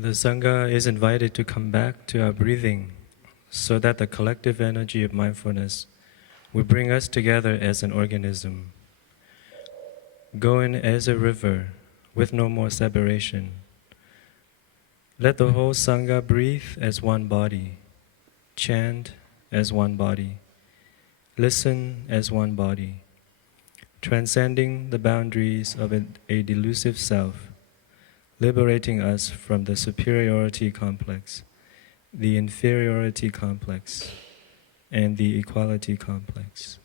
The Sangha is invited to come back to our breathing so that the collective energy of mindfulness will bring us together as an organism, going as a river with no more separation. Let the whole Sangha breathe as one body, chant as one body, listen as one body, transcending the boundaries of a delusive self, liberating us from the superiority complex, the inferiority complex, and the equality complex.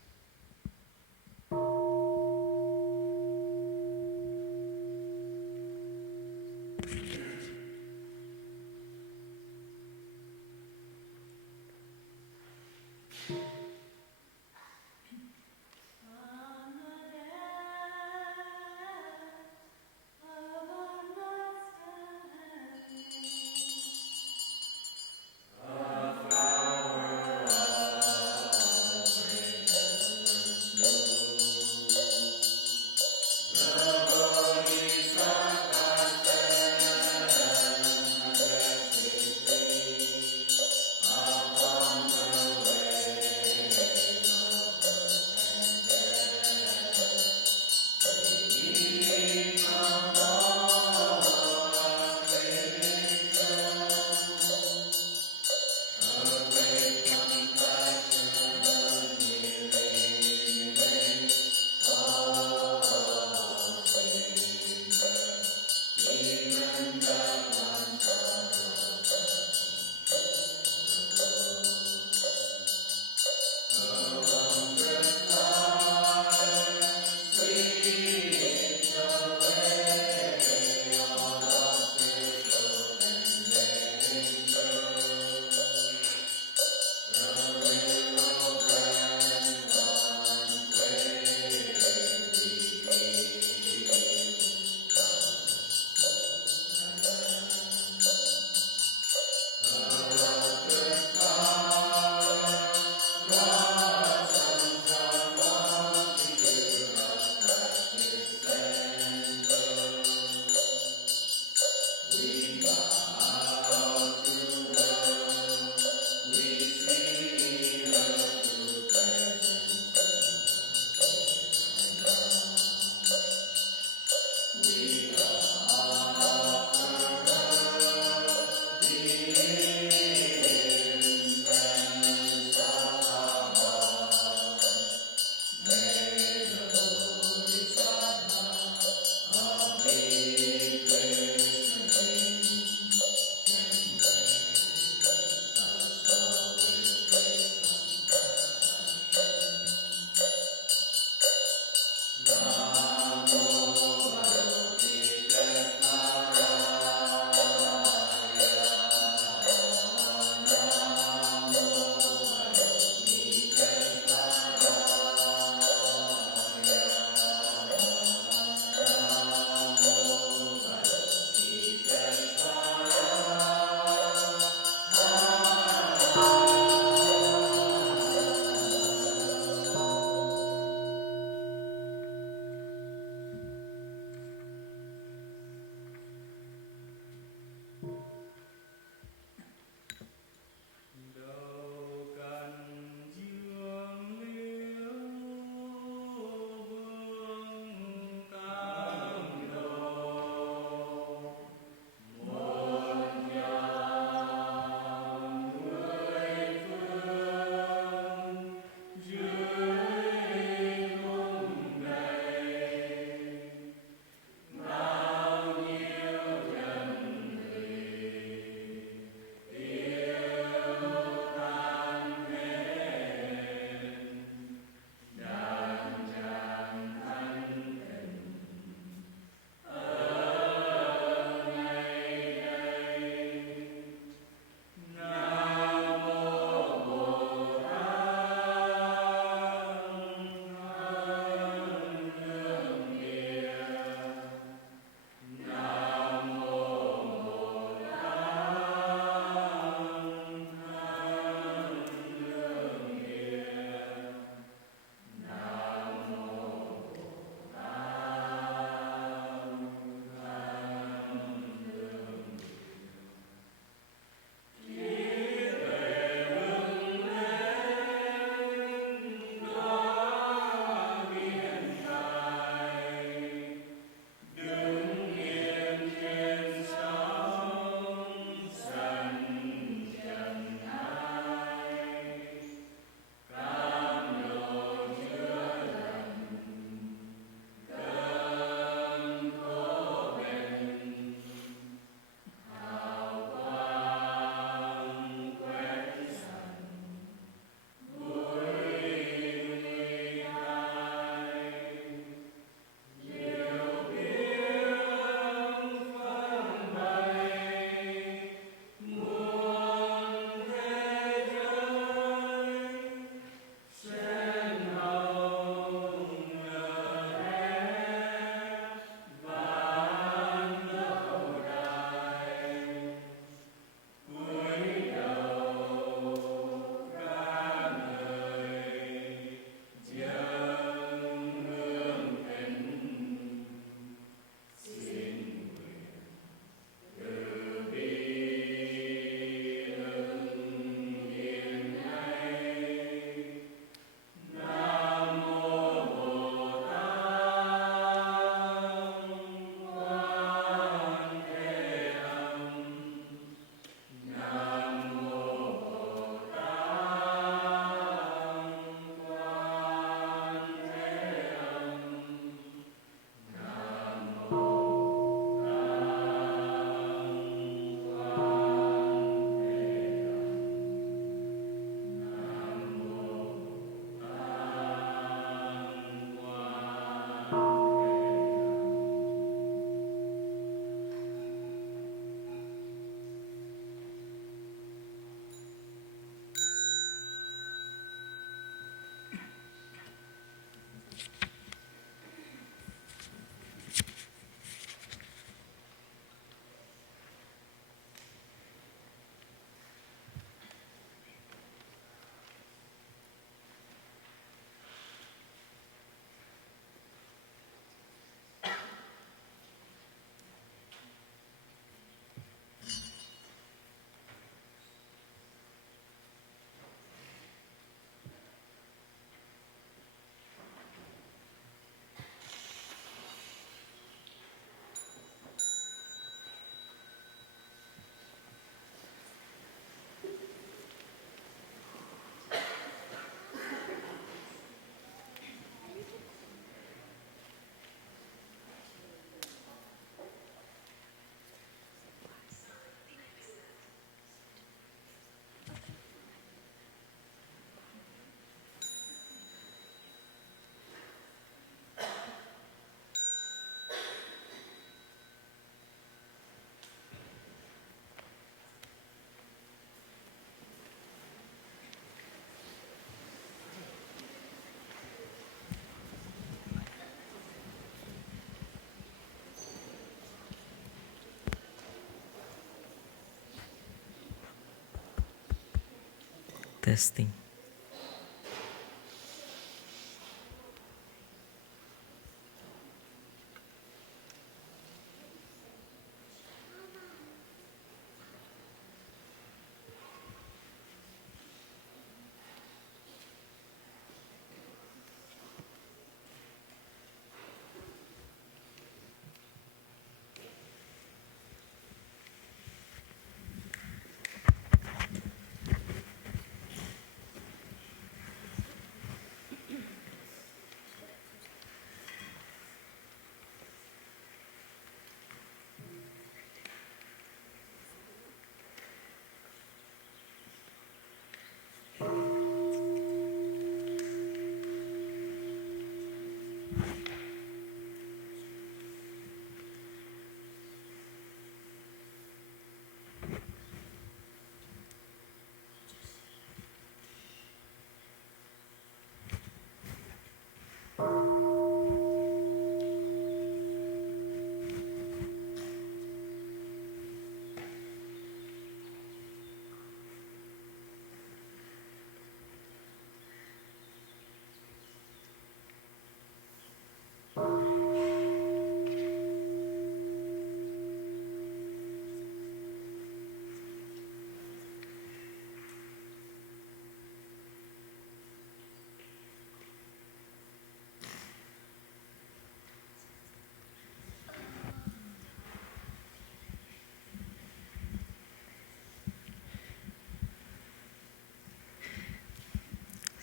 Testing.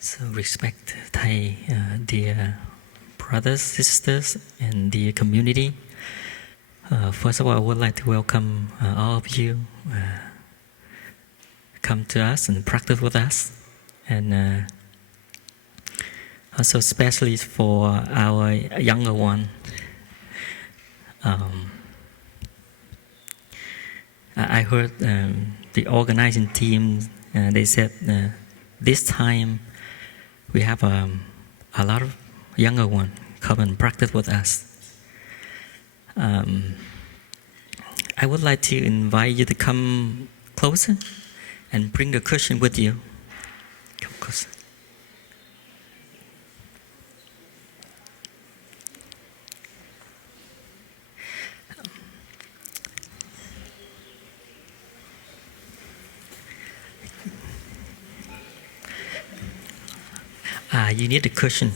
So respect Thai, dear brothers, sisters, and dear community. First of all, I would like to welcome all of you come to us and practice with us. And also especially for our younger one. I heard the organizing team, they said this time we have a lot of younger ones come and practice with us. I would like to invite you to come closer and bring a cushion with you. Come closer. You need a cushion.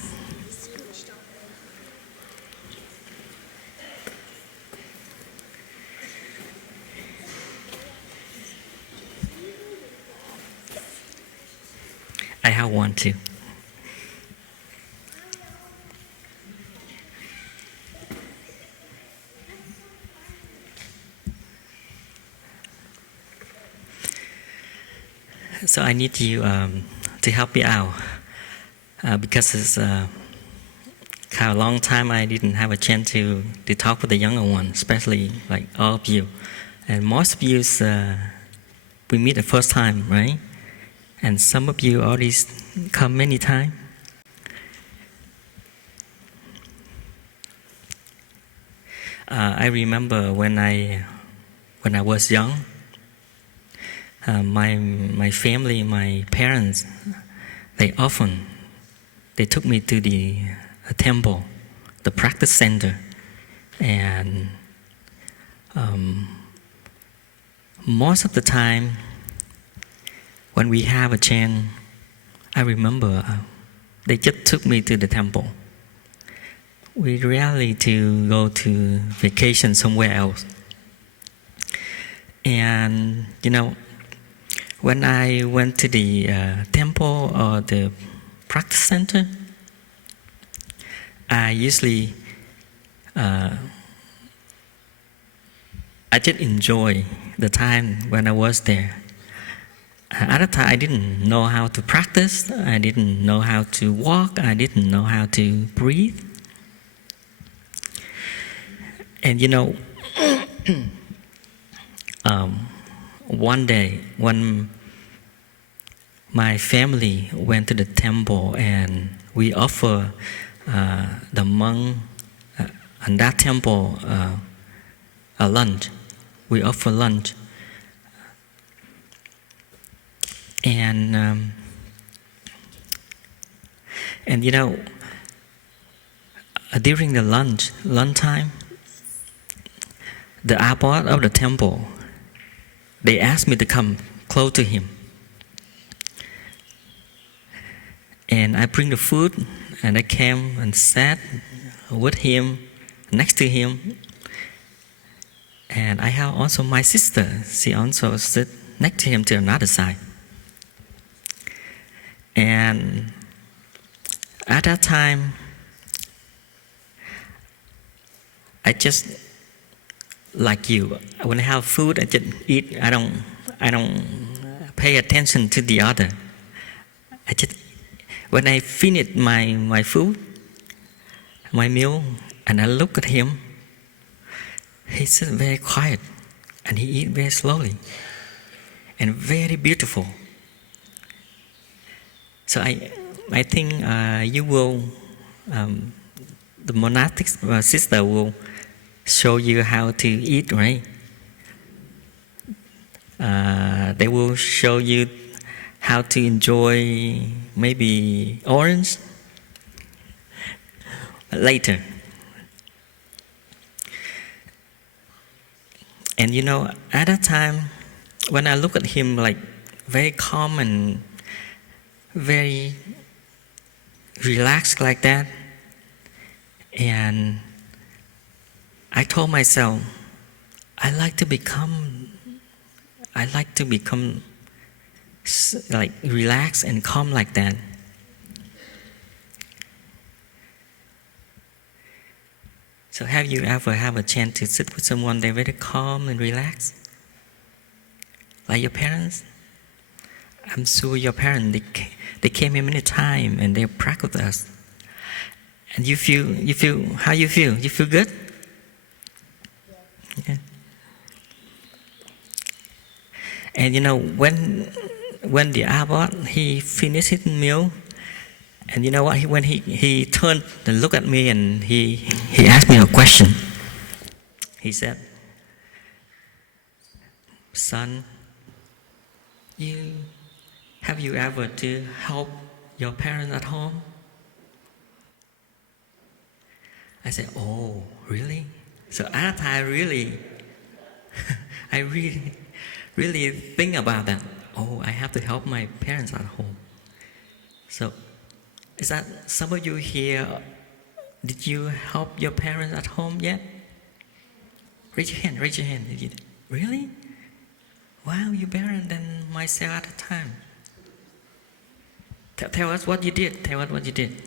I have one too. So I need you to help me out. Because it's kind of a long time I didn't have a chance to talk with the younger one, especially like all of you. And most of you, we meet the first time, right? And some of you already come many times. I remember when I was young, my family, my parents, they took me to the temple, the practice center, and most of the time, when we have a chance, I remember they just took me to the temple. We rarely to go to vacation somewhere else. And when I went to the temple or the practice center, I usually I just enjoy the time when I was there. At the time, I didn't know how to practice. I didn't know how to walk. I didn't know how to breathe. And one day when my family went to the temple and we offer the monk in that temple a lunch. We offer lunch. And And during the lunch time, the abbot of the temple, they asked me to come close to him. And I bring the food, and I came and sat with him, next to him. And I have also my sister. She also sit next to him to another side. And at that time, I just like you. When I have food, I just eat. I don't pay attention to the other. When I finish my food, my meal, and I look at him, he sits very quiet, and he eats very slowly, and very beautiful. So I think you will, the monastic sister will show you how to eat, right? They will show you how to enjoy maybe orange later. And at that time, when I look at him like very calm and very relaxed like that, and I told myself, I like to become like relaxed and calm like that. So have you ever have a chance to sit with someone they're very calm and relaxed? Like your parents? I'm sure your parents, they came here many times and they practice with us. And you feel, how you feel? You feel good? Yeah. And when the abbot, he finished his meal, and you know what? When he turned and looked at me, and he asked me a question. He said, "Son, have you ever to help your parents at home?" I said, "Oh, really?" So at that time, I really think about that. Oh, I have to help my parents at home. So, is that some of you here? Did you help your parents at home yet? Raise your hand. Raise your hand. Did you? Really? Wow, you're better than myself at the time. Tell us what you did. Tell us what you did.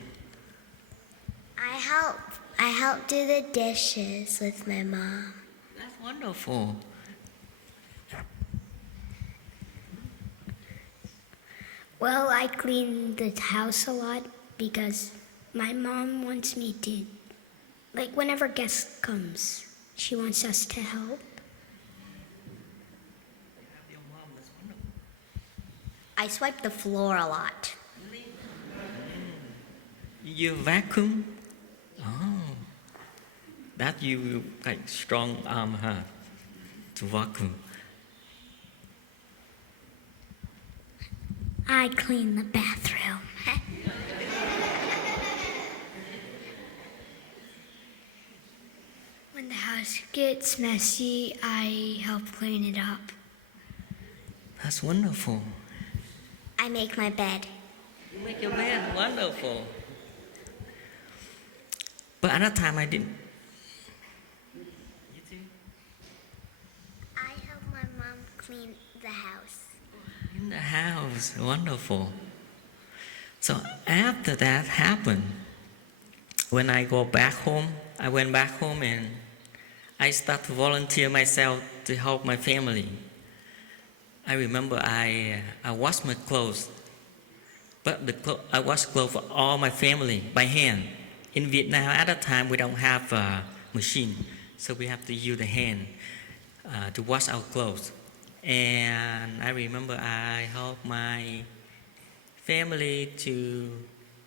I helped do the dishes with my mom. That's wonderful. Well, I clean the house a lot because my mom wants me to, like whenever guest comes, she wants us to help. I swipe the floor a lot. You vacuum? Oh, that you like strong arm, huh? To vacuum. I clean the bathroom. When the house gets messy, I help clean it up. That's wonderful. I make my bed. You make your bed. Wonderful. But at that time I didn't. You too? I help my mom clean the house. In the house. Wonderful. So after that happened, when I go back home, I went back home and I started to volunteer myself to help my family. I remember I washed my clothes, but I washed clothes for all my family by hand. In Vietnam at that time we don't have a machine, so we have to use the hand to wash our clothes. And I remember I helped my family to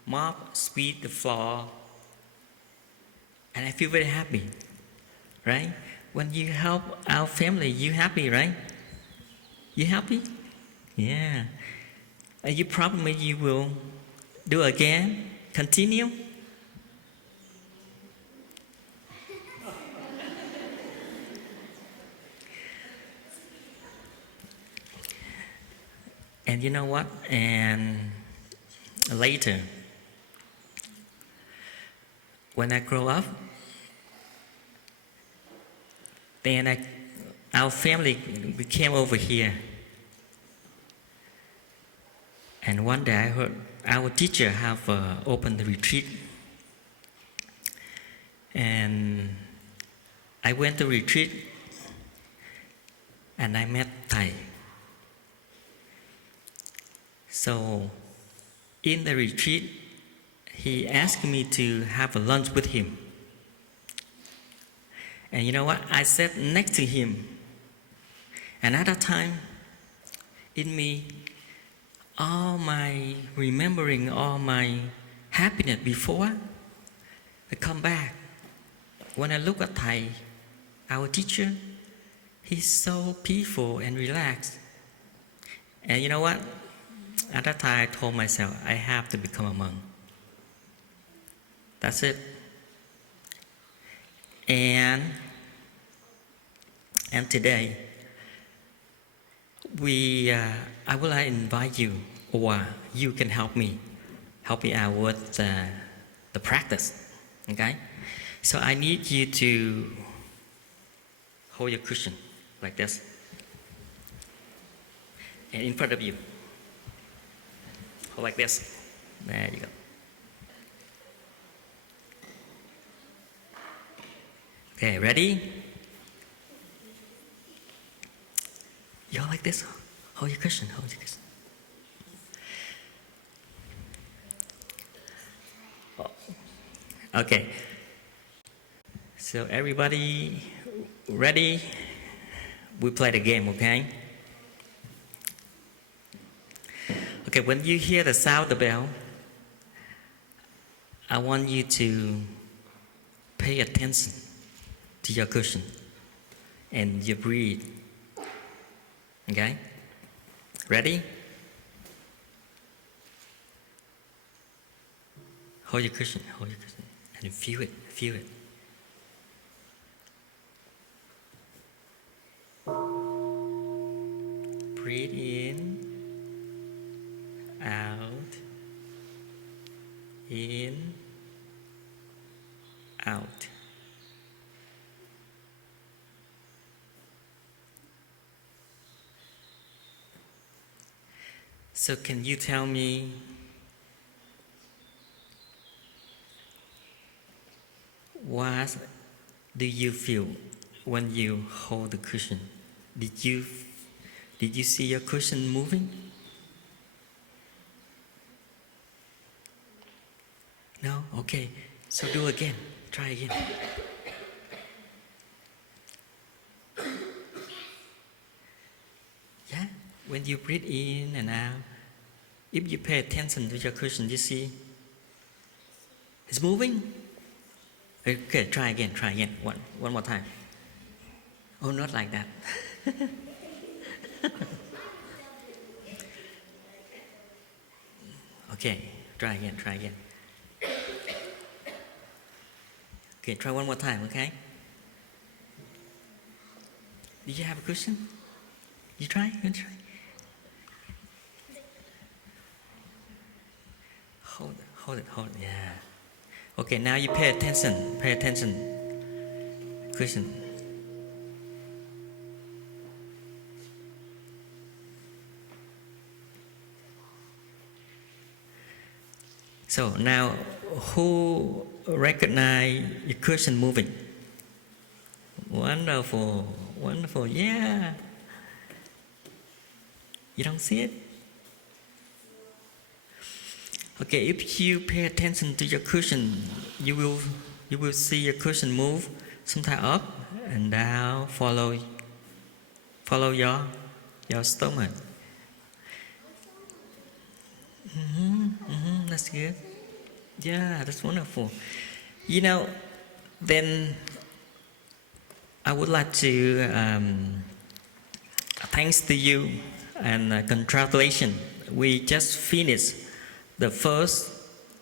mop, sweep the floor, and I feel very happy, right? When you help our family, you happy, right? You happy? Yeah. And you probably you will do again. continue. And you know what? And later, when I grow up, then our family we came over here. And one day I heard our teacher have opened the retreat. And I went to retreat and I met Thầy. So in the retreat, he asked me to have a lunch with him. And you know what? I sat next to him. And at that time, in me, all my remembering, all my happiness before, I come back. When I look at Thầy, our teacher, he's so peaceful and relaxed. And you know what? At that time, I told myself, I have to become a monk. That's it. And today, I would like to invite you, or you can help me out with the practice. Okay? So I need you to hold your cushion like this, and in front of you, hold like this. There you go. Okay, ready? You all like this? Hold your cushion, hold your cushion. Oh. Okay. So everybody ready? We play the game, okay? Okay, when you hear the sound of the bell, I want you to pay attention to your cushion and your breathe. Okay? Ready? Hold your cushion, and feel it. Breathe in, out, in, out. So can you tell me what do you feel when you hold the cushion? Did you see your cushion moving? No? Okay. So do again. Try again. Yeah? When you breathe in and out, if you pay attention to your cushion, you see it's moving. Okay, try again. One more time. Oh, not like that. Okay, try again. Okay, try one more time, okay? Did you have a cushion? You try? Hold it, yeah. Okay, now you pay attention. Cushion. So now, who recognize your cushion moving? Wonderful, yeah. You don't see it? Okay, if you pay attention to your cushion, you will see your cushion move, sometimes up and down, follow your stomach. That's good. Yeah, that's wonderful. You know, then I would like to thanks to you and congratulations. We just finished the first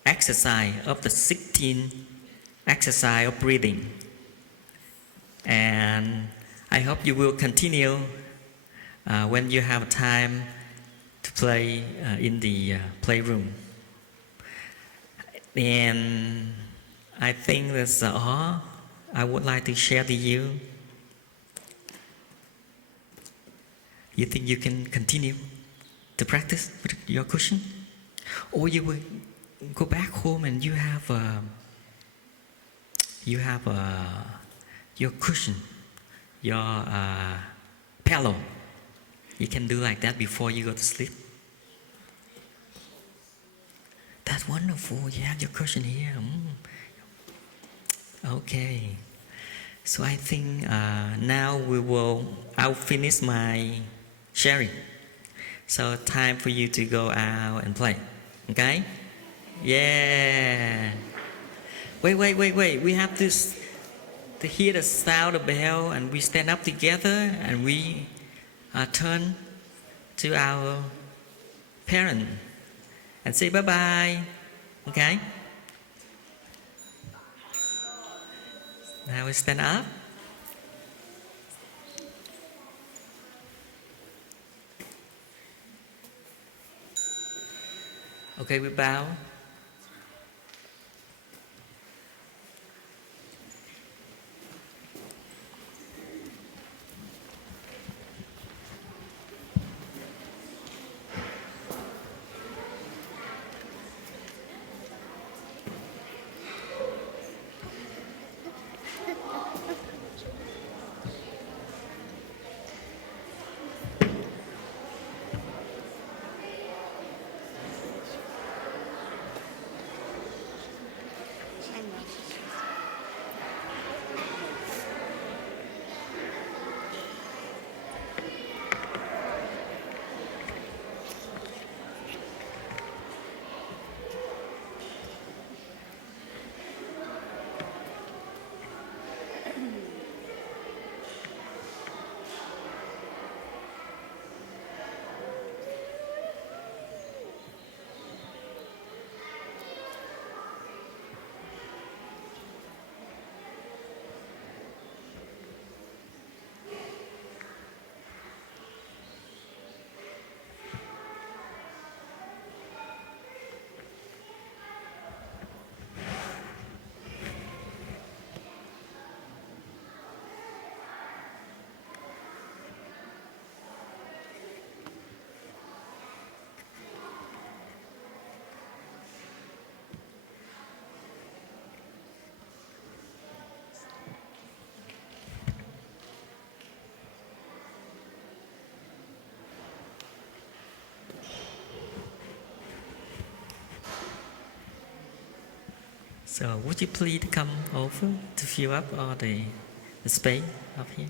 exercise of the 16 exercise of breathing. And I hope you will continue when you have time to play in the playroom. And I think that's all I would like to share to you. You think you can continue to practice with your cushion? Or you will go back home and you have your cushion, your pillow. You can do like that before you go to sleep. That's wonderful. You have your cushion here. Okay. So I think now I'll finish my sharing. So time for you to go out and play. Okay? Yeah. Wait. We have to hear the sound of the bell, and we stand up together and we turn to our parent and say bye-bye. Okay? Now we stand up. Okay, we bow. So would you please come over to fill up all the space up here?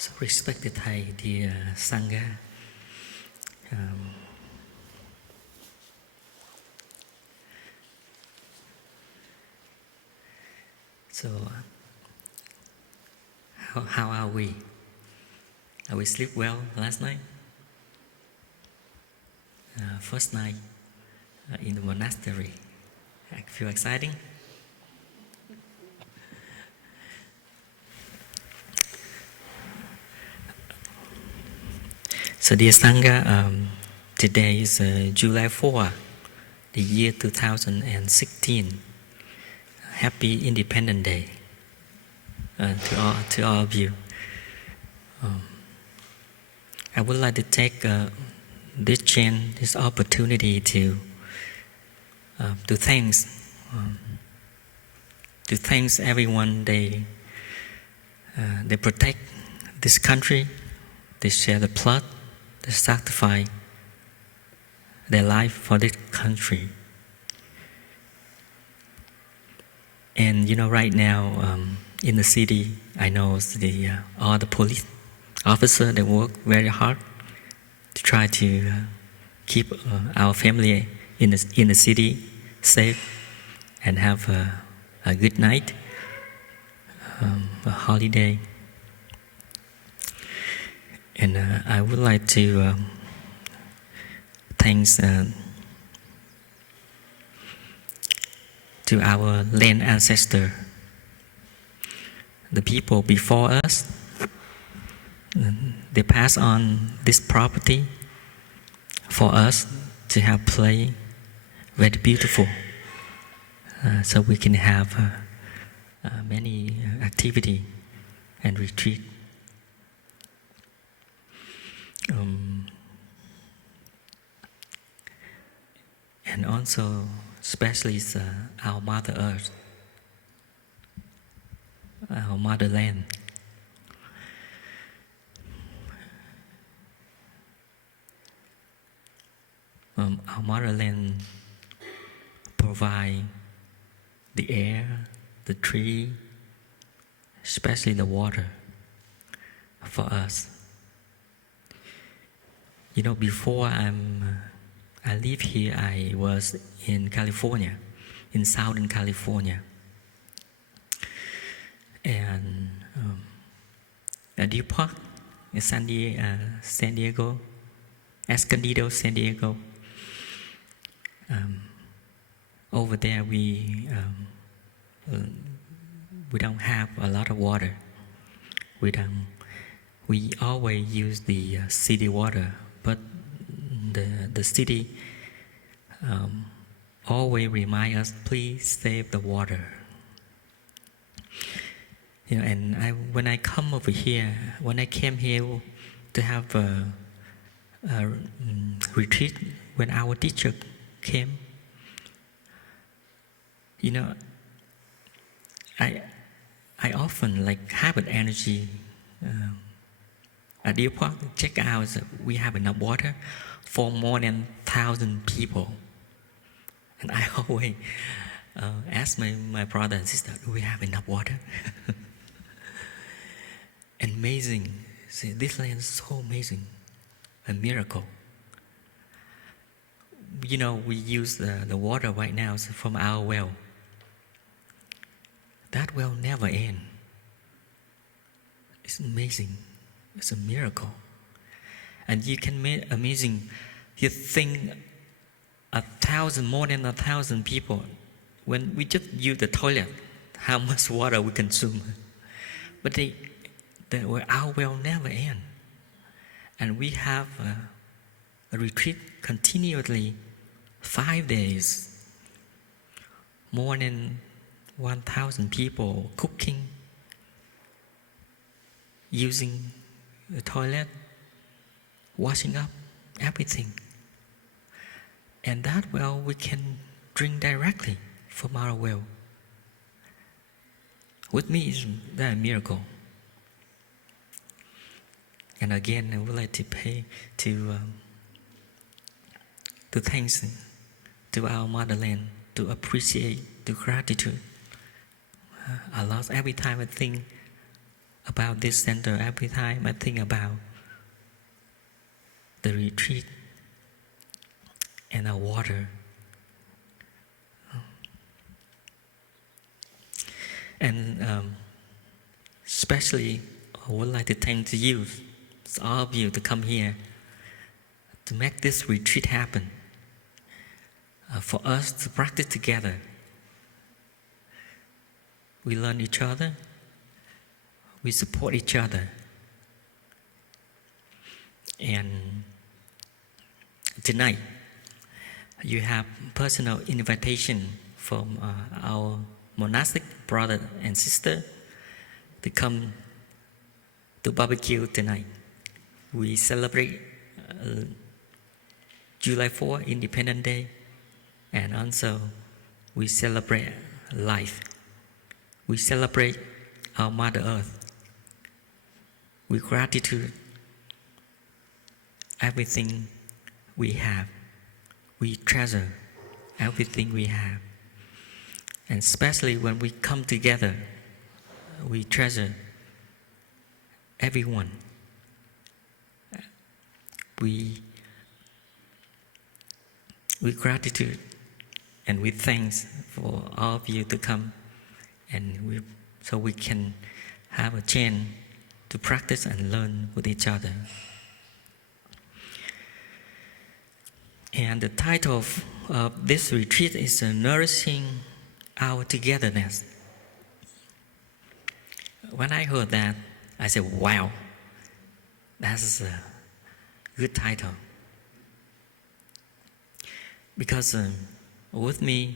So respected Thai, dear Sangha, so how are we? Are we sleep well last night? First night in the monastery. I feel exciting. So dear Sangha, today is July 4, the year 2016. Happy Independence Day to all of you. I would like to take this chance, this opportunity to thanks everyone. They protect this country. They share the blood. They sacrifice their life for this country. And right now in the city, I know all the police officers, they work very hard to try to keep our family in the city safe and have a good night, a holiday. And I would like to thanks to our land ancestor, the people before us. They pass on this property for us to have play very beautiful, so we can have many activity and retreat. And also, especially our Mother Earth, our motherland. Our motherland provide the air, the tree, especially the water for us. Before I live here, I was in California, in Southern California. And at Deer Park in San Diego, Escondido, San Diego. Over there, we don't have a lot of water. We always use the city water, but the city always remind us, please save the water. And when I come over here, when I came here to have a retreat, when our teacher came, I often have an energy at Deer Park, check out, we have enough water for more than 1,000 people. And I always ask my brother and sister, do we have enough water? Amazing. See, this land is so amazing. A miracle. We use the water right now from our well. That well never ends. It's amazing. It's a miracle. And you can make amazing. You think more than 1,000 people, when we just use the toilet, how much water we consume. But our well never ends. And we have a retreat continuously 5 days. More than 1,000 people cooking, using the toilet, washing up, everything. And that well we can drink directly from our well. With me, is that a miracle. And again, I would like to pay to thanks to our motherland, to appreciate, to gratitude. I lost every time I think about this center, every time I think about the retreat and our water. And especially, I would like to thank you, all of you, to come here to make this retreat happen, for us to practice together. We learn each other, we support each other. And tonight, you have personal invitation from our monastic brother and sister to come to barbecue tonight. We celebrate July 4, Independence Day, and also we celebrate life. We celebrate our Mother Earth. With gratitude, everything we have. We treasure everything we have. And especially when we come together, we treasure everyone. We gratitude and we thanks for all of you to come, and so we can have a chance to practice and learn with each other. And the title of this retreat is Nourishing Our Togetherness. When I heard that, I said, wow, that's a good title. Because with me,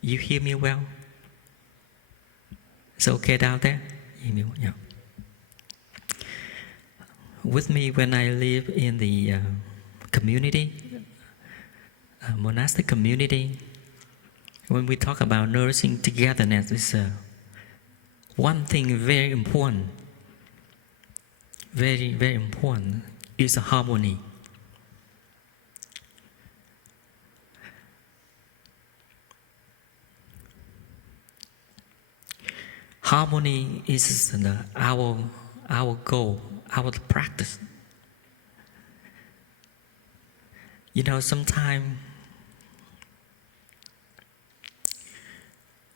you hear me well? It's okay down there? Hear me well? Yeah. With me, when I live in the community, monastic community, when we talk about nourishing togetherness, it's one thing very important, very, very important, is harmony. Harmony is our goal, our practice. You know, sometimes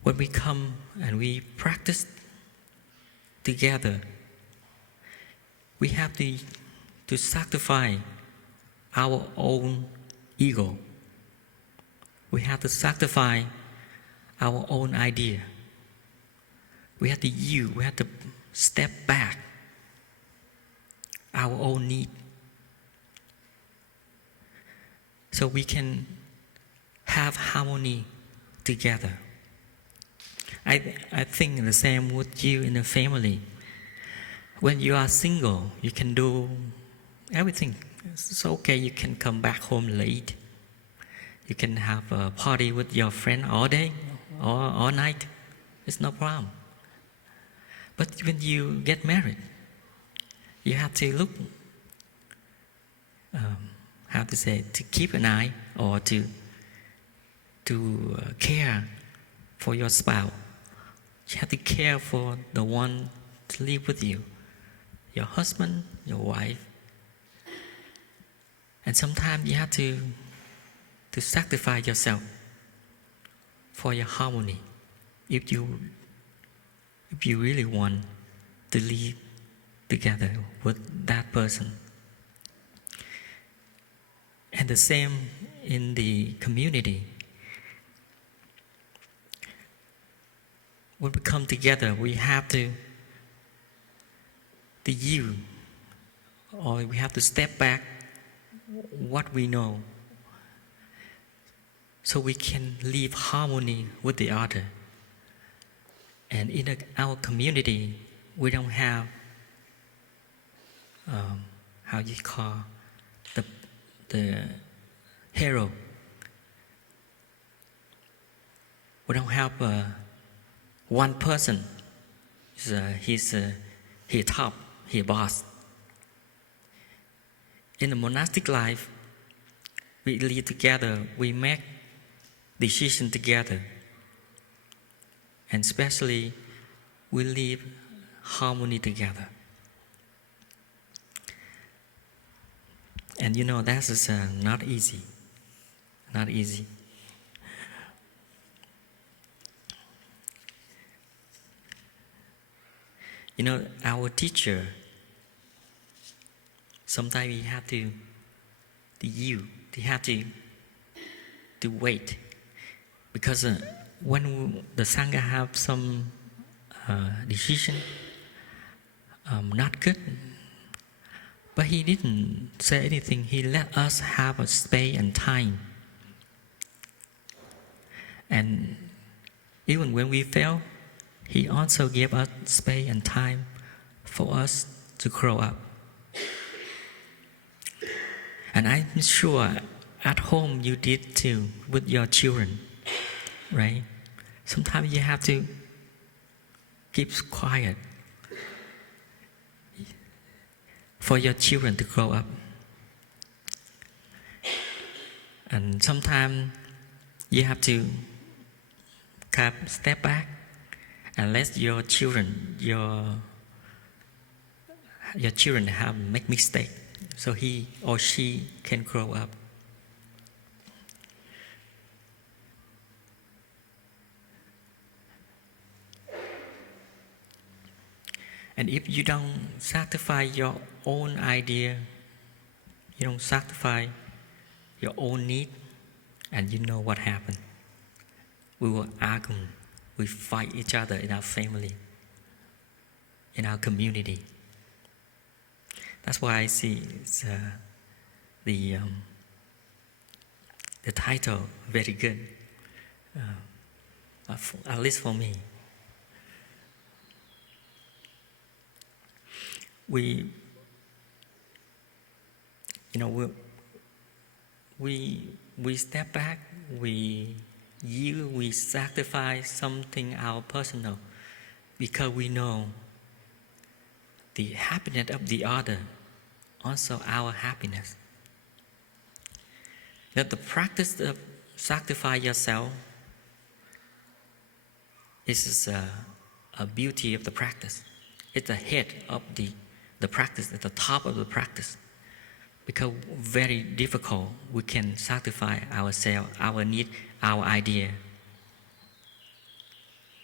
when we come and we practice together, we have to sacrifice our own ego. We have to sacrifice our own idea. We have to step back our own need, so we can have harmony together. I think the same with you in a family. When you are single, you can do everything. It's okay, you can come back home late. You can have a party with your friend all day or all night. It's no problem. But when you get married, you have to look, to keep an eye or to care for your spouse. You have to care for the one to live with you, your husband, your wife. And sometimes you have to sacrifice yourself for your harmony if you really want to live together with that person. And the same in the community. When we come together, we have to yield, or we have to step back what we know, so we can live harmony with the other. And in our community, we don't have the hero. We don't have one person. He's top, he's boss. In the monastic life, we live together, we make decisions together. And especially we live harmony together. And that is not easy. Not easy. Our teacher, sometimes we have to yield, we have to wait. Because when the Sangha have some decision, not good, but he didn't say anything. He let us have a space and time. And even when we fail, he also gave us space and time for us to grow up. And I'm sure at home you did too with your children, right? Sometimes you have to keep quiet for your children to grow up. And sometimes you have to step back and let your children have make mistake, so he or she can grow up. And if you don't sacrifice your own idea, you don't sacrifice your own need, and you know what happened. We will argue, we fight each other in our family, in our community. That's why I see the title very good, at least for me. We step back, we yield, we sacrifice something our personal, because we know the happiness of the other, also our happiness. That the practice of sacrifice yourself is a beauty of the practice. It's the head of the practice, at the top of the practice. Because very difficult, we can sacrifice ourselves, our need, our idea.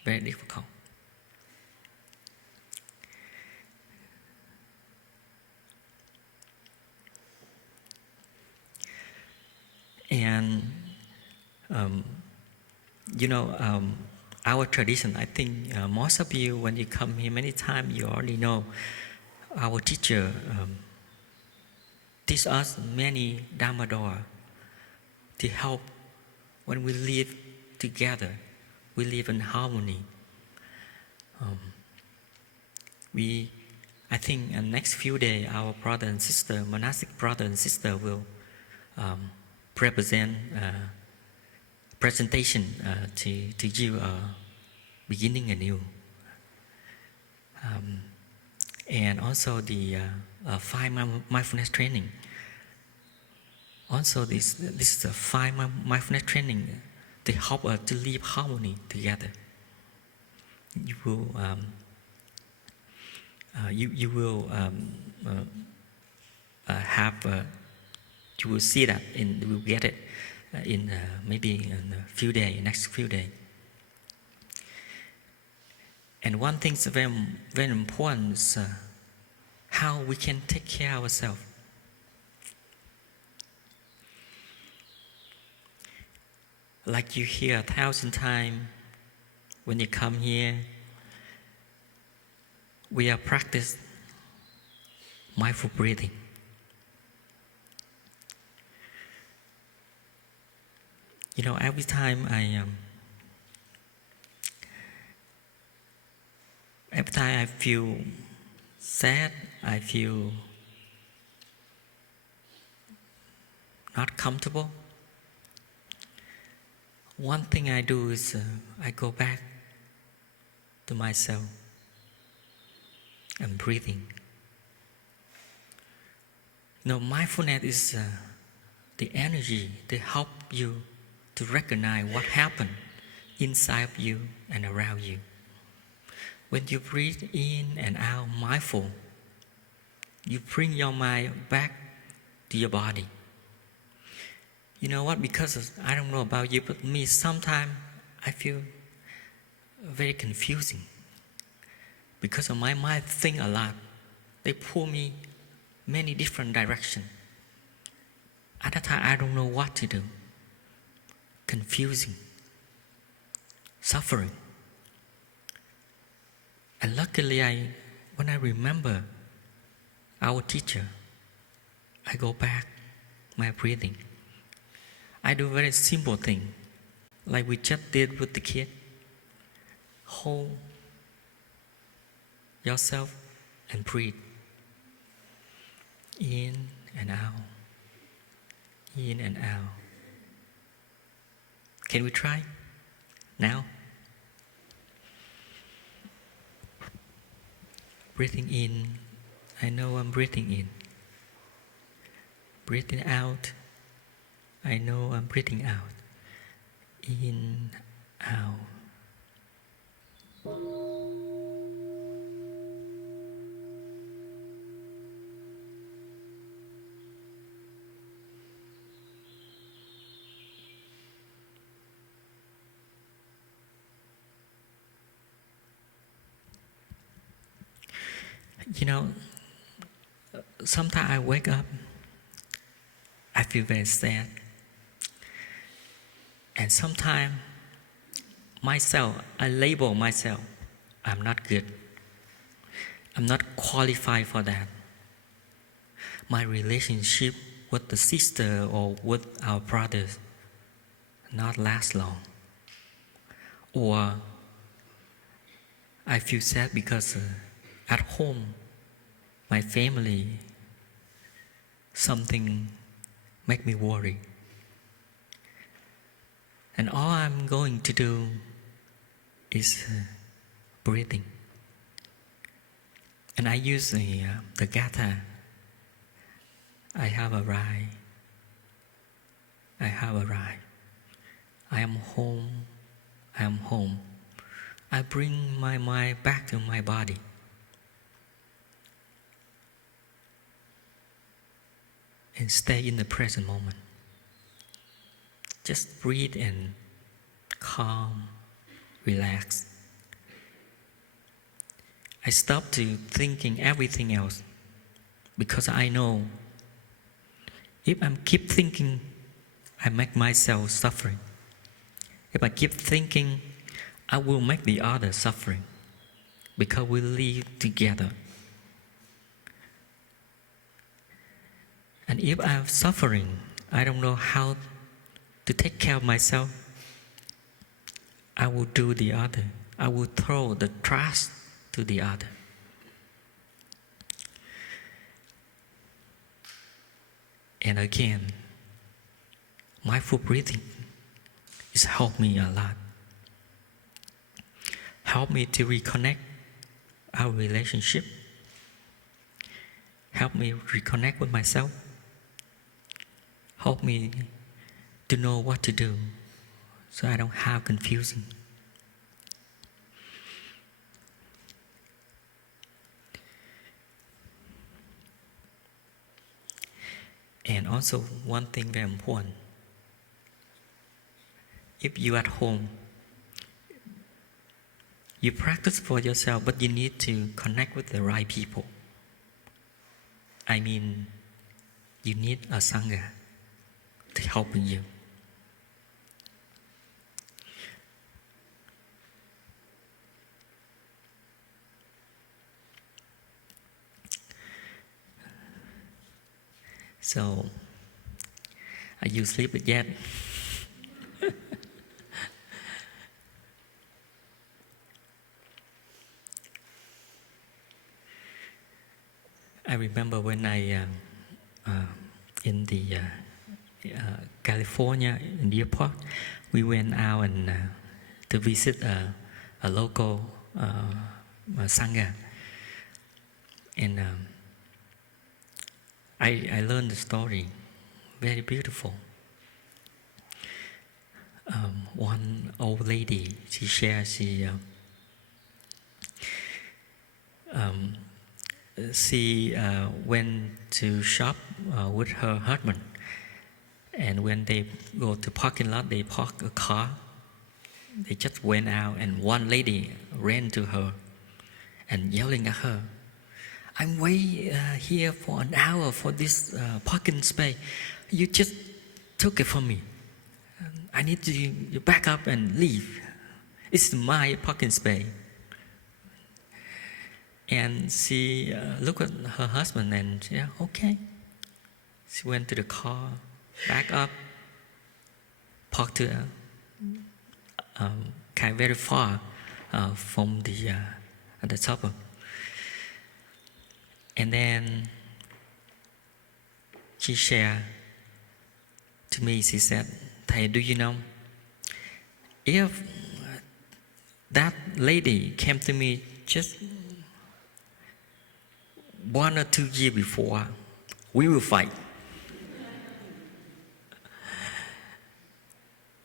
Very difficult. And our tradition, I think most of you, when you come here many times, you already know our teacher teach us many Dharma door to help when we live together, we live in harmony. I think next few days, our brother and sister, monastic brother and sister, will present presentation to you, beginning anew. And also the 5 mindfulness training. Also, this is a 5 mindfulness training to help us to live harmony together. You will you will see that you will get it in maybe in a few days, next few days. And one thing is very, very important is how we can take care of ourselves. Like you hear 1,000 times when you come here, we are practice mindful breathing. Every time I feel sad, I feel not comfortable, one thing I do is I go back to myself and breathing. Mindfulness is the energy to help you to recognize what happened inside of you and around you. When you breathe in and out mindful, you bring your mind back to your body. You know what? Because I don't know about you, but me, sometimes I feel very confusing. Because of my mind think a lot. They pull me many different directions. At that time, I don't know what to do. Confusing. Suffering. And luckily, when I remember our teacher, I go back my breathing. I do very simple thing, like we just did with the kid. Hold yourself and breathe. In and out. In and out. Can we try now? Breathing in, I know I'm breathing in. Breathing out, I know I'm breathing out. In, out. You know, sometimes I wake up, I feel very sad. And sometimes I label myself, I'm not good. I'm not qualified for that. My relationship with the sister or with our brothers not last long. Or I feel sad because at home, my family, something make me worry. And all I'm going to do is breathing. And I use the gatha. I have arrived. I have arrived. I am home. I am home. I bring my mind back to my body. And stay in the present moment. Just breathe and calm, relax. I stop to thinking everything else because I know if I keep thinking, I make myself suffering. If I keep thinking, I will make the other suffering because we live together. And if I'm suffering, I don't know how to take care of myself. I will do the other. I will throw the trash to the other. And again, mindful breathing is helped me a lot. Help me to reconnect our relationship. Help me reconnect with myself. Help me to know what to do so I don't have confusion. And also one thing very important. If you at home, you practice for yourself, but you need to connect with the right people. I mean, you need a Sangha to help you. So, are you sleeping yet? I remember when I in the California in the airport, we went out and to visit a local Sangha, and I learned the story, very beautiful. One old lady, she shared, um, she went to shop with her husband, and when they go to parking lot, they park a car. They just went out, and one lady ran to her and yelling at her, "I'm waiting here for an hour for this parking space. You just took it from me. I need you back up and leave. It's my parking space." And she looked at her husband and said, "Okay." She went to the car, back up, parked to kind of very far from the suburb. And then she shared to me, she said, "Thầy, do you know, if that lady came to me just 1 or 2 years before, we will fight."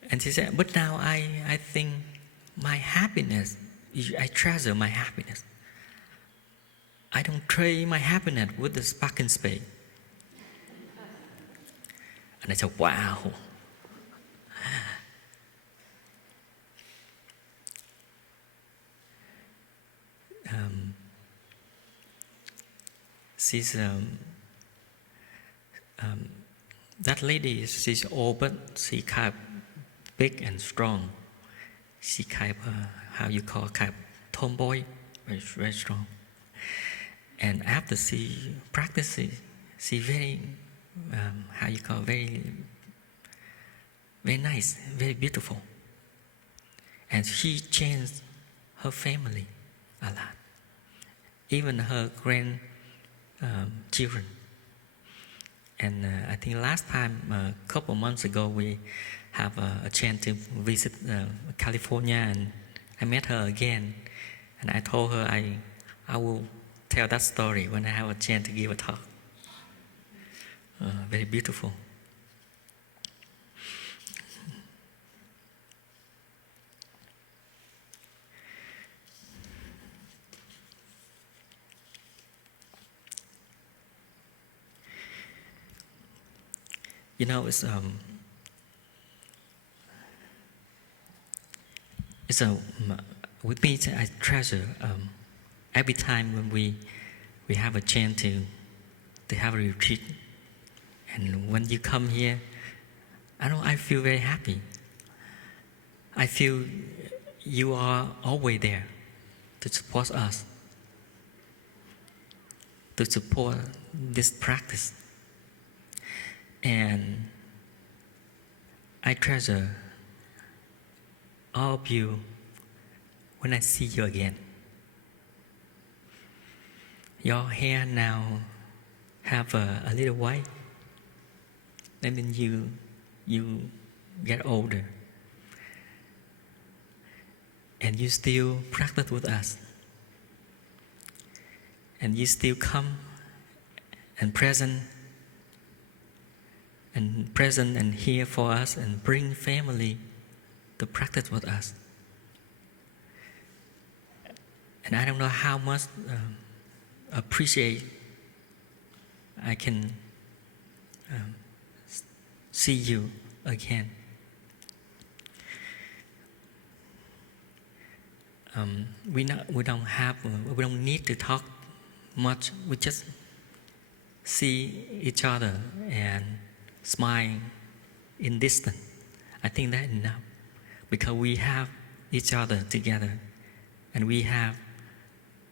And she said, "But now I think my happiness, I treasure my happiness. I don't trade my happiness with this parking space." And I said, wow. She's that lady. She's old, but she kind of big and strong. She kind of how you call kind of tomboy, very strong. And after she practices, she very how you call very nice, very beautiful. And she changed her family a lot, even her children. And I think last time, a couple months ago, we have a chance to visit California, and I met her again. And I told her I will tell that story when I have a chance to give a talk. Very beautiful. You know, it's with me, I treasure every time when we have a chance to have a retreat. And when you come here, I feel very happy. I feel you are always there to support us, to support this practice. And I treasure all of you when I see you again. Your hair now have a little white. That means you get older. And you still practice with us. And you still come and present and here for us, and bring family to practice with us. And I don't know how much appreciate I can see you again. We don't need to talk much. We just see each other and smile in distance. I think that's enough, because we have each other together, and we have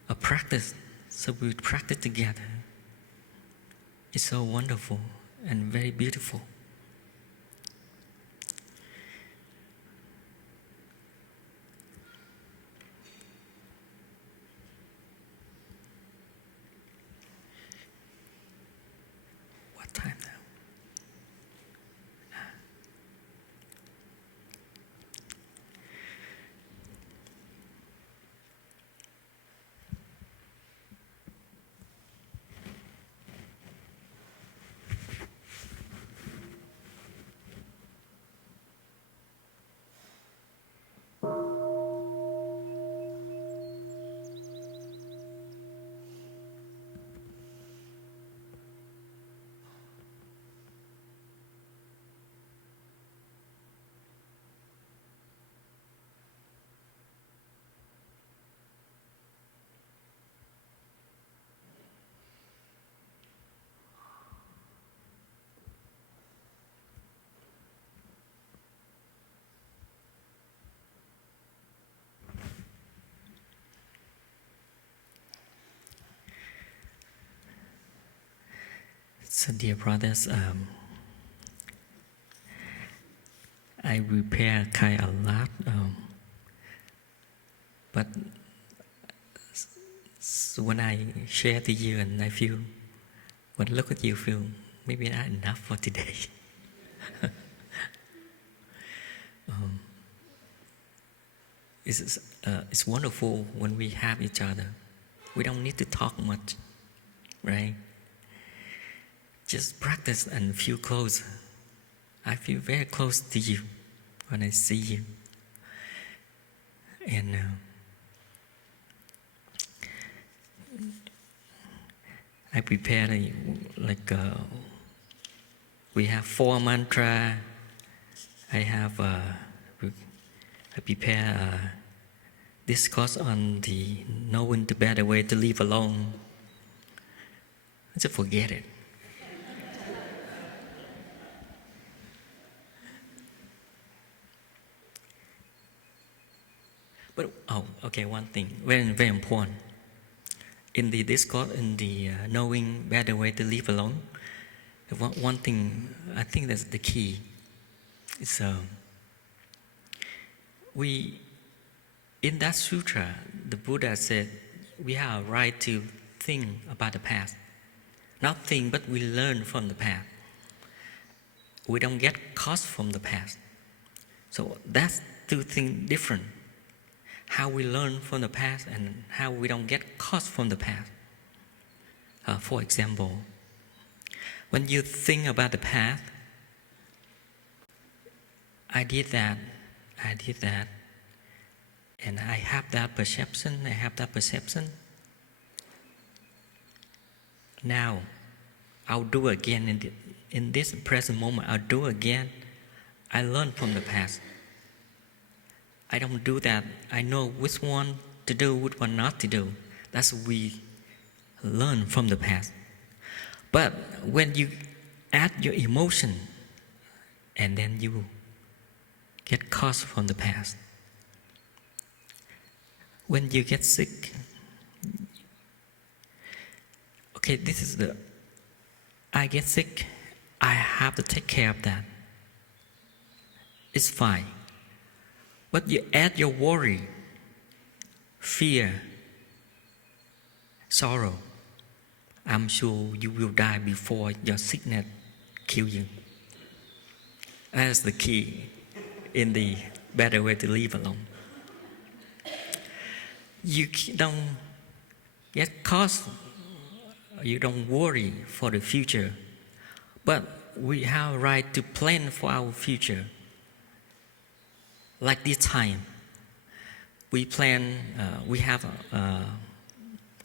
a practice, so we practice together. It's so wonderful and very beautiful. What time now? So, dear brothers, I prepare kind a lot, but when I share to you and I feel, when I look at you, feel maybe not enough for today. It's wonderful when we have each other. We don't need to talk much, right? Just practice and feel close. I feel very close to you when I see you. And I prepare we have 4 mantra. I prepare a discourse on the knowing the better way to live alone. Just forget it. But one thing, very, very important. In the discourse, in the knowing better way to live alone, one thing I think that's the key. Is in that sutra, the Buddha said we have a right to think about the past. Not think, but we learn from the past. We don't get cost from the past. So that's two things different. How we learn from the past and how we don't get cost from the past. For example, when you think about the past, I did that, and I have that perception, Now, I'll do again in this present moment, I'll do again. I learn from the past. I don't do that. I know which one to do, which one not to do. That's what we learn from the past. But when you add your emotion and then you get cost from the past. When you get sick, I get sick, I have to take care of that. It's fine. But you add your worry, fear, sorrow, I'm sure you will die before your sickness kills you. That's the key in the better way to live alone. You don't get cost, you don't worry for the future, but we have a right to plan for our future. Like this time, we plan, we have an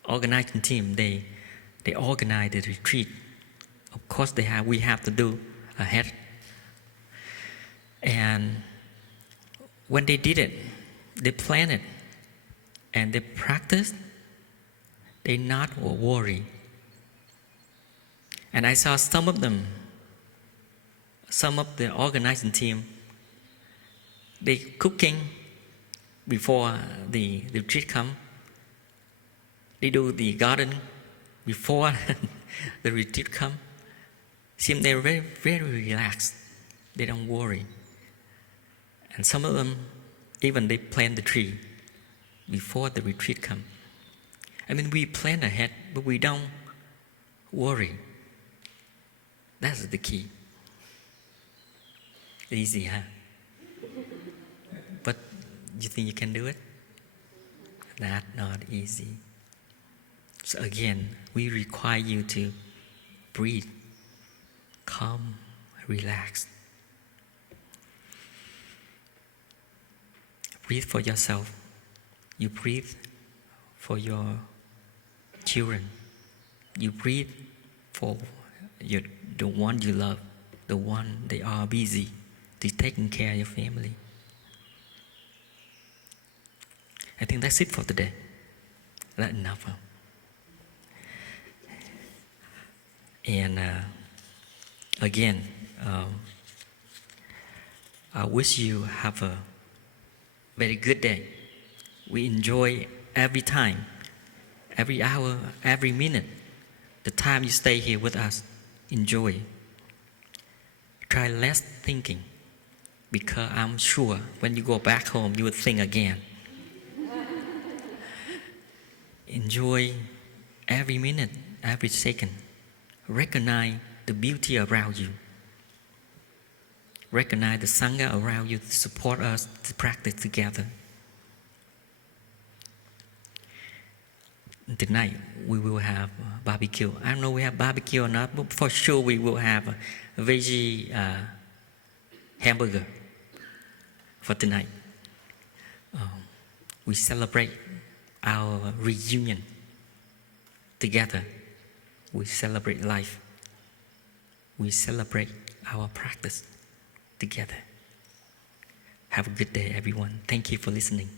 organizing team, they organize the retreat. Of course we have to do ahead. And when they did it, they planned it, and they practiced, they not worry. And I saw some of the organizing team, they cooking before the retreat come. They do the garden before the retreat come. Seem they're very, very relaxed. They don't worry. And some of them, even they plant the tree before the retreat come. I mean, we plan ahead, but we don't worry. That's the key. Easy, huh? But you think you can do it? That's not easy. So again, we require you to breathe, calm, relax. Breathe for yourself. You breathe for your children. You breathe for the one you love, the one they are busy to taking care of your family. I think that's it for today. That's enough. Huh? And again, I wish you have a very good day. We enjoy every time, every hour, every minute, the time you stay here with us. enjoy. Try less thinking, because I'm sure when you go back home, you will think again. Enjoy every minute, every second. Recognize the beauty around you. Recognize the Sangha around you to support us to practice together. Tonight we will have barbecue. I don't know we have barbecue or not, but for sure we will have a veggie hamburger for tonight. We celebrate our reunion together. We celebrate life. We celebrate our practice together. Have a good day, everyone. Thank you for listening.